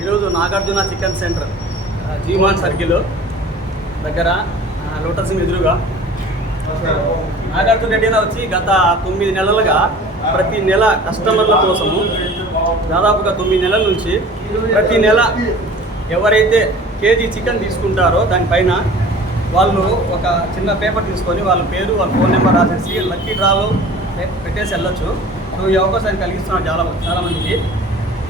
ఈరోజు Nagarjuna chicken centre ఆ, జీమాన్ circle దగ్గర లోటస్ ఎదురుగా. నాగార్జున రెడ్డి వచ్చి గత తొమ్మిది నెలలుగా ప్రతి నెల కస్టమర్ల కోసము దాదాపుగా తొమ్మిది నెలల నుంచి ప్రతి నెల ఎవరైతే కేజీ చికెన్ తీసుకుంటారో దానిపైన వాళ్ళు ఒక చిన్న పేపర్ తీసుకొని వాళ్ళ పేరు వాళ్ళ ఫోన్ నెంబర్ రాసేసి లక్కీ డ్రాలో పెట్టేసి వెళ్ళొచ్చు. సో ఈ అవకాశాన్ని కలిగిస్తున్నారు చాలా చాలామందికి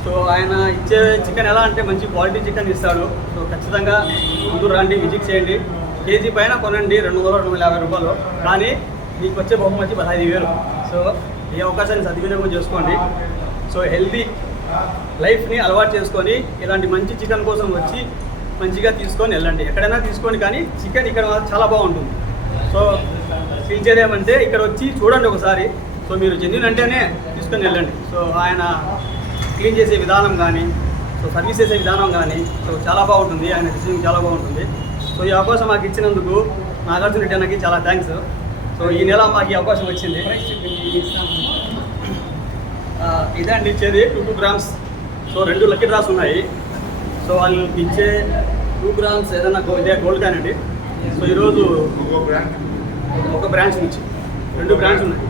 సో ఆయన ఇచ్చే చికెన్ ఎలా అంటే మంచి క్వాలిటీ చికెన్ ఇస్తాడు. సో ఖచ్చితంగా ముందు రండి విజిట్ చేయండి. కేజీ పైన కొనండి రెండు వందల రెండు వందల యాభై రూపాయలు. కానీ మీకు వచ్చే బహుమతి పదహైదు వేలు. సో ఈ అవకాశాన్ని సద్వినియోగం చేసుకోండి. సో హెల్దీ లైఫ్ని అలవాటు చేసుకొని ఇలాంటి మంచి చికెన్ కోసం వచ్చి మంచిగా తీసుకొని వెళ్ళండి. ఎక్కడైనా తీసుకోండి కానీ చికెన్ ఇక్కడ చాలా బాగుంటుంది. సో పిలిచేది ఏమంటే ఇక్కడ వచ్చి చూడండి ఒకసారి. సో మీరు జెన్యున్ అంటేనే తీసుకొని వెళ్ళండి. సో ఆయన క్లీన్ చేసే విధానం కానీ సో సర్వీస్ చేసే విధానం కానీ సో చాలా బాగుంటుంది. ఆయన రిసీవింగ్ చాలా బాగుంటుంది. సో ఈ అవకాశం మాకు ఇచ్చినందుకు నాగార్జున రెడ్డి అన్నకి చాలా థ్యాంక్స్ సో ఈ నెల మాకు ఈ అవకాశం వచ్చింది. ఇదండి ఇదే అండి ఇచ్చేది టూ టూ గ్రామ్స్ సో రెండు లక్కీ డ్రాస్ ఉన్నాయి. సో వాళ్ళు ఇచ్చే టూ గ్రామ్స్ ఏదైనా ఇదే గోల్డ్ కాన్ అండి. సో ఈరోజు ఒక బ్రాంచ్ నుంచి రెండు బ్రాంచ్ ఉన్నాయి.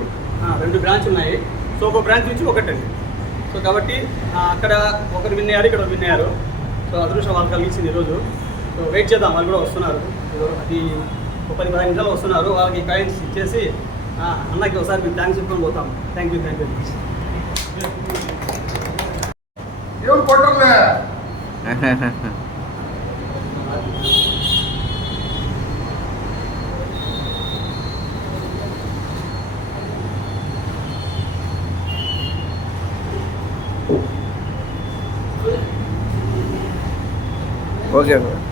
రెండు బ్రాంచ్ ఉన్నాయి. సో ఒక బ్రాంచ్ నుంచి ఒకటండి. సో కాబట్టి అక్కడ ఒకరు విన్ అయ్యారు ఇక్కడ విన్ అయ్యారు సో అదృష్టం వాళ్ళు కలిగించింది ఈరోజు. సో వెయిట్ చేద్దాం వాళ్ళు కూడా వస్తున్నారు. అది ఒక పది పదిహేను నిమిషాలు వస్తున్నారు. వాళ్ళకి కాయిన్స్ ఇచ్చేసి అన్నకి ఒకసారి మేము థ్యాంక్స్ చెప్పుకొని పోతాం. థ్యాంక్ యూ థ్యాంక్ యూ ఎవరు కొట్టర్లే ஓகே மேம்